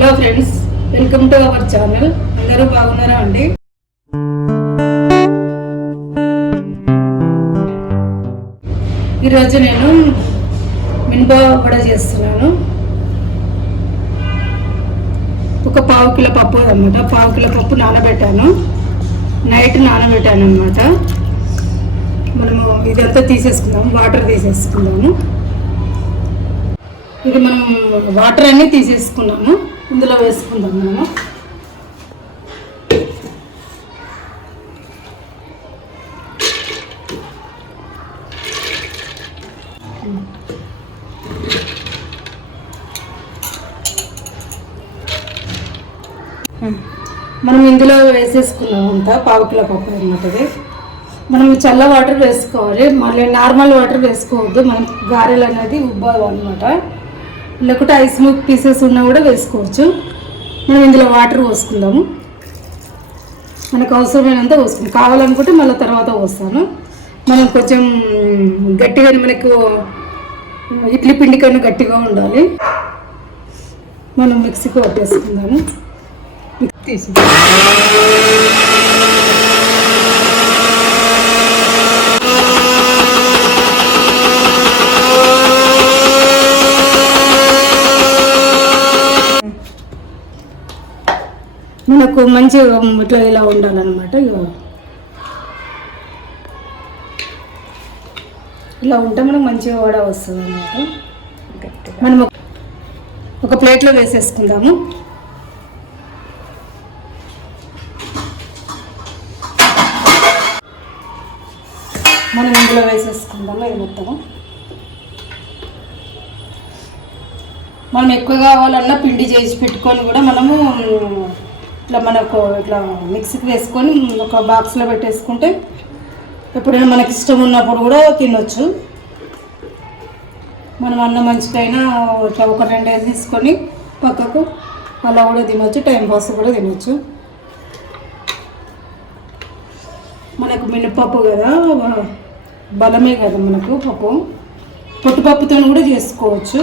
Hello friends, welcome to our channel. అందరూ బాగున్నారా అండి? ఈరోజు నేను మినప వడ చేస్తున్నాను. ఒక పావు కిలో పప్పు అనమాట. పావు కిలో పప్పు నానబెట్టాను, నైట్ నానబెట్టాను అనమాట. మనము ఇదంతా తీసేసుకుందాము, వాటర్ తీసేసుకుందాము. ఇది మనం వాటర్ అన్నీ తీసేసుకున్నాము, ఇందులో వేసుకుందాం మనము. మనం ఇందులో వేసేసుకున్నాం అంతా పావు కిలో పప్పు అన్నమాట. మనం చల్ల వాటర్ వేసుకోవాలి, మళ్ళీ నార్మల్ వాటర్ వేసుకోవద్దు. మనం గారెలు అనేది ఉబ్బదు అనమాట. లేకుంటే ఐస్ మూక్ పీసెస్ ఉన్నా కూడా వేసుకోవచ్చు. మనం ఇందులో వాటర్ పోసుకుందాము, మనకు అవసరమైనంత పోసుకుందాం. కావాలనుకుంటే మళ్ళీ తర్వాత పోస్తాను. మనం కొంచెం గట్టిగా, మనకు ఇడ్లీ పిండి కన్నా గట్టిగా ఉండాలి. మనం మిక్సీకి పట్టేసుకుందాము. తీసి మనకు మంచిగా ఇట్లా ఇలా ఉండాలన్నమాట. ఇలా ఉంటే మనకు మంచిగా వడ వస్తుంది అన్నమాట. మనం ఒక ప్లేట్లో వేసేసుకుందాము. మనం ఇందులో వేసేసుకుందాము. ఇది మొత్తము మనం ఎక్కువ కావాలన్నా పిండి చేసి పెట్టుకొని కూడా మనము ఇట్లా మనకు ఇట్లా మిక్సీకి వేసుకొని ఒక బాక్స్లో పెట్టేసుకుంటే ఎప్పుడైనా మనకి ఇష్టం ఉన్నప్పుడు కూడా తినొచ్చు. మనం అన్నం మంచికైనా ఇట్లా ఒక 2 తీసుకొని పక్కకు అలా కూడా తినొచ్చు, టైంపాస్ కూడా తినొచ్చు. మనకు మినపప్పు కదా, బలమే కదా మనకు పప్పు. పొట్టుపప్పుతో కూడా చేసుకోవచ్చు.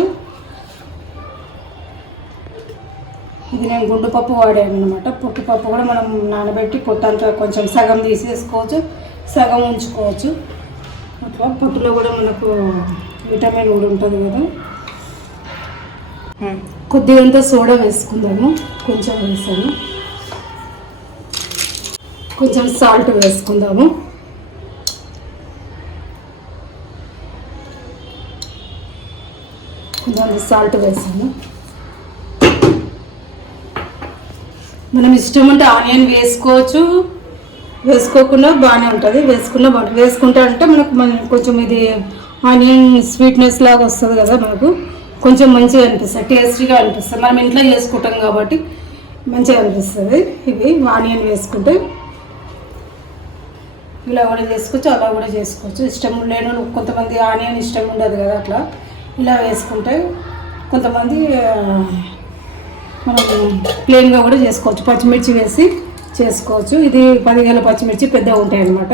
ఇది నేను గుండు పప్పు వాడాను అనమాట. పొట్టుపప్పు కూడా మనం నానబెట్టి పొట్టంతా కొంచెం సగం తీసేసుకోవచ్చు, సగం ఉంచుకోవచ్చు. అట్లా పొట్టులో కూడా మనకు విటమిన్ కూడా ఉంటుంది కదా. కొద్దిగంత సోడా వేసుకుందాము, కొంచెం వేసాను. కొంచెం సాల్ట్ వేసుకుందాము. కొంచెం సాల్ట్ వేసాను. మనం ఇష్టం ఉంటే ఆనియన్ వేసుకోవచ్చు, వేసుకోకుండా బాగానే ఉంటుంది. వేసుకున్నా బాగుంటుంది. వేసుకుంటా అంటే మనకు కొంచెం ఇది ఆనియన్ స్వీట్నెస్ లాగా వస్తుంది కదా, మనకు కొంచెం మంచిగా అనిపిస్తుంది, టేస్టీగా అనిపిస్తుంది. మనం ఇంట్లో చేసుకుంటాం కాబట్టి మంచిగా అనిపిస్తుంది. ఇవి ఆనియన్ వేసుకుంటే ఇలా కూడా చేసుకోవచ్చు, అలా కూడా చేసుకోవచ్చు. ఇష్టం లేని కొంతమంది ఆనియన్ ఇష్టం ఉండదు కదా, అట్లా ఇలా వేసుకుంటే. కొంతమంది మనం ప్లెయిన్గా కూడా చేసుకోవచ్చు, పచ్చిమిర్చి వేసి చేసుకోవచ్చు. ఇది 10 గల పచ్చిమిర్చి పెద్దగా ఉంటాయి అన్నమాట.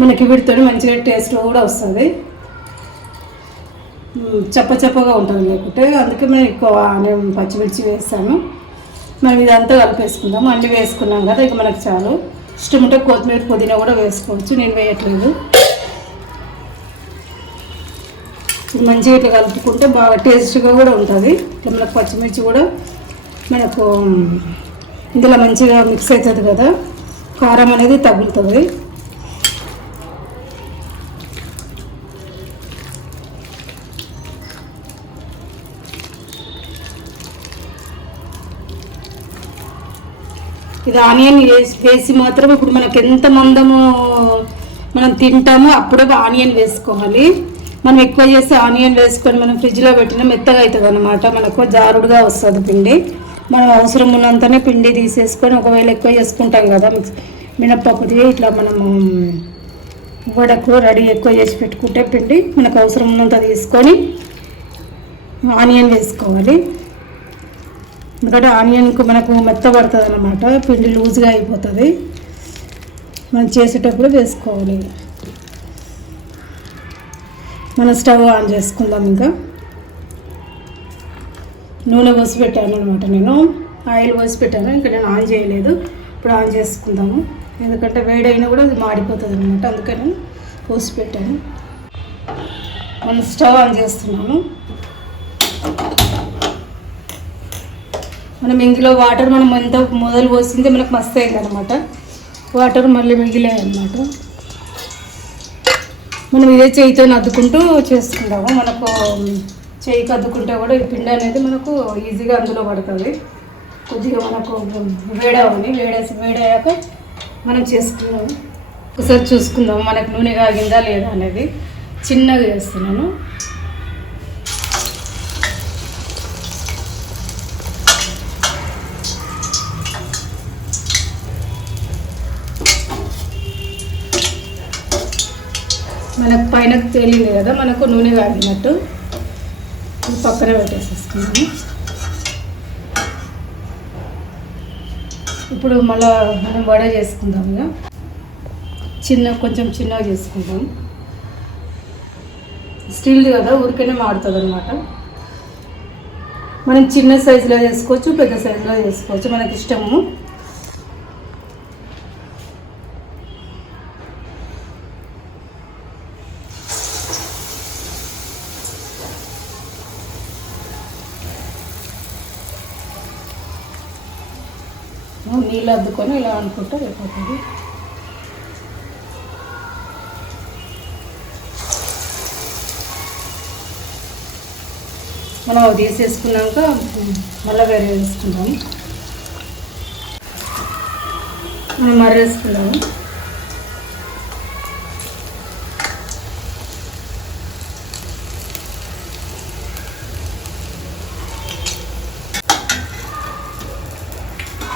మనకి వీటితో మంచిగా టేస్ట్ కూడా వస్తుంది, చప్పగా ఉంటుంది లేకుంటే. అందుకే నేను పచ్చిమిర్చి వేస్తాను. మనం ఇదంతా కలిపేసుకుందాం. అన్నీ వేసుకున్నాం కదా, ఇక మనకు చాలు. ఇష్టం ఉంటే కొత్తిమీర, పుదీనా కూడా వేసుకోవచ్చు, నేను వేయట్లేదు. మంచిగా ఇట్లా కలుపుకుంటే బాగా టేస్ట్గా కూడా ఉంటుంది. ఇట్లా మనకు పచ్చిమిర్చి కూడా మనకు ఇందులో మంచిగా మిక్స్ అవుతుంది కదా, కారం అనేది తగులుతుంది. ఇది ఆనియన్ వేసి మాత్రం ఇప్పుడు మనకు ఎంత మందము మనం తింటామో అప్పుడే ఆనియన్ వేసుకోవాలి. మనం ఎక్కువ చేస్తే ఆనియన్ వేసుకొని మనం ఫ్రిడ్జ్లో పెట్టినా మెత్తగా అవుతుంది అన్నమాట. మనకు జారుడుగా వస్తుంది పిండి. మనం అవసరం ఉన్నంతనే పిండి తీసేసుకొని, ఒకవేళ ఎక్కువ చేసుకుంటాం కదా మినప్పప్పుది, ఇట్లా మనము వడకు రెడీ ఎక్కువ చేసి పెట్టుకుంటే పిండి మనకు అవసరం ఉన్నంత తీసుకొని ఆనియన్ వేసుకోవాలి. ఎందుకంటే ఆనియన్కు మనకు మెత్తబడుతుంది అన్నమాట, పిండి లూజ్గా అయిపోతుంది. మనం చేసేటప్పుడు వేసుకోవాలి. మనం స్టవ్ ఆన్ చేసుకుందాం. ఇంకా నూనె పోసి పెట్టాను అనమాట నేను. ఆయిల్ పోసి పెట్టాను, ఇంకా నేను ఆన్ చేయలేదు. ఇప్పుడు ఆన్ చేసుకుందాము, ఎందుకంటే వేడైనా కూడా అది మాడిపోతుంది అనమాట. అందుకని పోసి పెట్టాను. మనం స్టవ్ ఆన్ చేస్తున్నాము. మనం ఇందులో వాటర్ మనం ఎంత మొదలు పోసిందే మనకు మస్తు అయింది అనమాట. వాటర్ మళ్ళీ మిగిలాయి అన్నమాట. మనం ఇదే చేయితో అద్దుకుంటూ చేసుకుంటాము. మనకు చేయికి అద్దుకుంటే కూడా ఈ పిండి అనేది మనకు ఈజీగా అందులో పడుతుంది. కొద్దిగా మనకు వేడవని వేడయ్యాక మనం చేసుకున్నాము. ఒకసారి చూసుకుందాము మనకు నూనె కాగిందా లేదా అనేది. చిన్నగా చేస్తున్నాను. మనకు పైన తేలింది కదా, మనకు నూనె కాగినట్టు. పక్కన పెట్టేసేసుకున్నాము. ఇప్పుడు మళ్ళీ మనం వడ చేసుకుందాం. ఇక కొంచెం చిన్నగా చేసుకుందాం. స్టీల్ది కదా, ఊరికనే మాడుతుంది అనమాట. మనం చిన్న సైజులో చేసుకోవచ్చు, పెద్ద సైజులో చేసుకోవచ్చు, మనకి ఇష్టము. నీళ్ళు అద్దుకొని ఇలా అనుకుంటే అయిపోతుంది. మనం అవి తీసేసుకున్నాక మళ్ళీ వేరే వేసుకుందాము. మనం మర్రేసుకుందాము.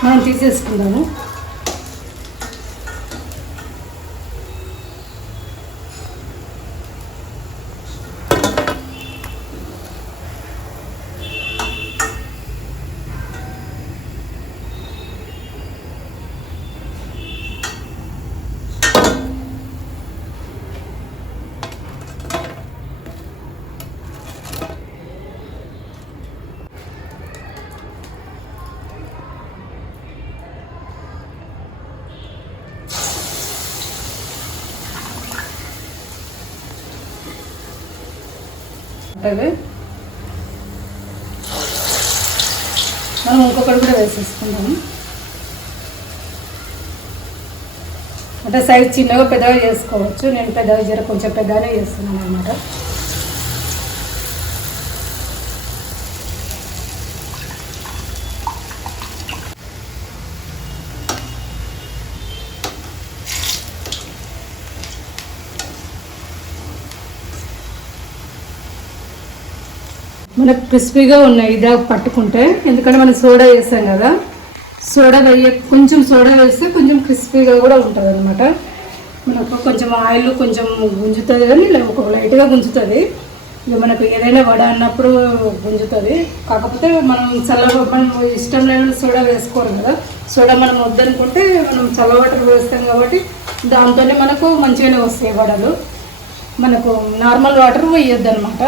మనం తీసేసుకుందాము. మనం ఇంకొకటి కూడా వేసేసుకుందాము. అంటే సైజ్ చిన్నగా పెద్దగా చేసుకోవచ్చు. నేను పెద్దగా కొంచెం పెద్దగానే చేస్తున్నాను అన్నమాట. మనకు క్రిస్పీగా ఉన్నాయి ఇదా పట్టుకుంటే, ఎందుకంటే మనం సోడా వేసాం కదా. కొంచెం సోడా వేస్తే కొంచెం క్రిస్పీగా కూడా ఉంటుంది అనమాట. మనకు కొంచెం ఆయిల్ కొంచెం గుంజుతుంది, కానీ ఒక లైట్గా గుంజుతుంది. ఇక మనకు ఏదైనా వడ అన్నప్పుడు గుంజుతుంది. కాకపోతే మనం మనం ఇష్టం లేని సోడా వేసుకోరు కదా. సోడా మనం వద్దనుకుంటే మనం చల్ల వాటర్ వేస్తాం కాబట్టి దాంతోనే మనకు మంచిగానే వస్తాయి వడలు. మనకు నార్మల్ వాటర్ వేయొద్దు అనమాట.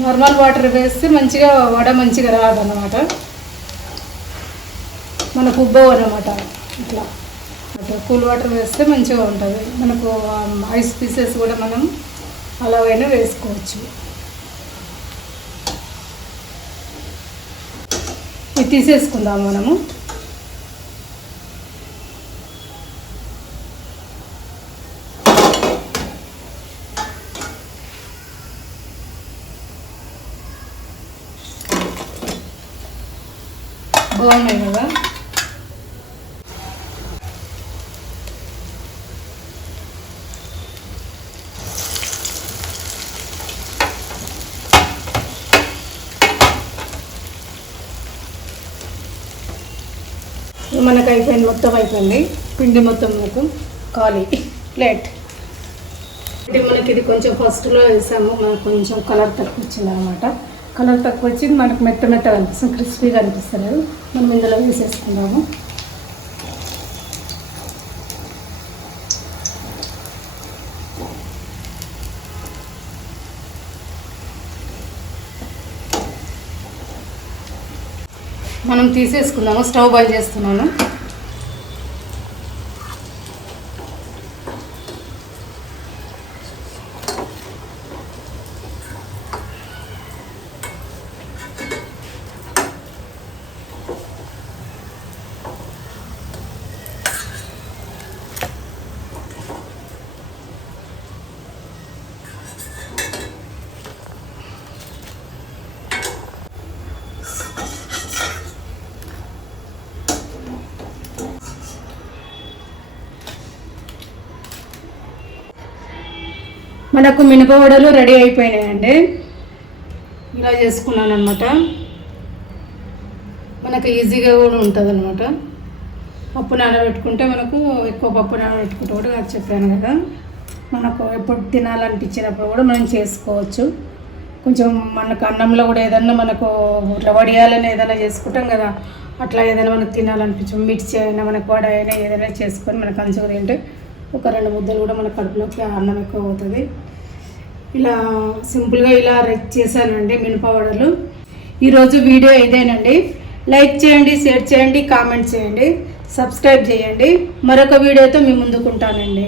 నార్మల్ వాటర్ వేస్తే మంచిగా వడ మంచిగా రాదన్నమాట. మనకు ఉబ్బవు అనమాట. ఇట్లా కూల్ వాటర్ వేస్తే మంచిగా ఉంటుంది. మనకు ఐస్ పీసెస్ కూడా మనం అలాగైనా వేసుకోవచ్చు. ఇది తీసేసుకుందాం మనము. బాగున్నాయి కదా. మనకు అయిపోయింది, మొత్తం అయిపోయింది. పిండి మొత్తం మనకు ఖాళీ ప్లేట్. అంటే మనకి ఇది కొంచెం ఫస్ట్లో వేసాము, మనకు కొంచెం కలర్ తక్కువ వచ్చింది అనమాట. కలర్ తక్కువ వచ్చింది, మనకు మెత్తగా అనిపిస్తుంది, క్రిస్పీగా అనిపిస్తలేదు. మనం ఇందులో వేసేసుకుందాము. మనం తీసేసుకుందాము. స్టవ్ బంద్ చేస్తున్నాను. మనకు మినపవడలు రెడీ అయిపోయినాయండి. ఇలా చేసుకున్నాను అనమాట. మనకు ఈజీగా కూడా ఉంటుంది అనమాట. పప్పు నానబెట్టుకుంటే మనకు ఎక్కువ పప్పు నానబెట్టుకుంటే కూడా నాకు చెప్పాను కదా, మనకు ఎప్పుడు తినాలనిపించినప్పుడు కూడా మనం చేసుకోవచ్చు. కొంచెం మనకు అన్నంలో కూడా ఏదన్నా మనకు వడియాలని ఏదైనా చేసుకుంటాం కదా, అట్లా ఏదైనా మనకు తినాలనిపించం, మిర్చి అయినా మనకు వడ అయినా ఏదైనా చేసుకొని మనకు అంచుకు తింటే ఒక 2 ముద్దలు కూడా మన కడుపులోకి అన్నం ఎక్కువ అవుతుంది. ఇలా సింపుల్గా ఇలా చేశానండి మినపవడలు. ఈరోజు వీడియో ఇదేనండి. లైక్ చేయండి, షేర్ చేయండి, కామెంట్ చేయండి, సబ్స్క్రైబ్ చేయండి. మరొక వీడియోతో మీ ముందుకుంటానండి.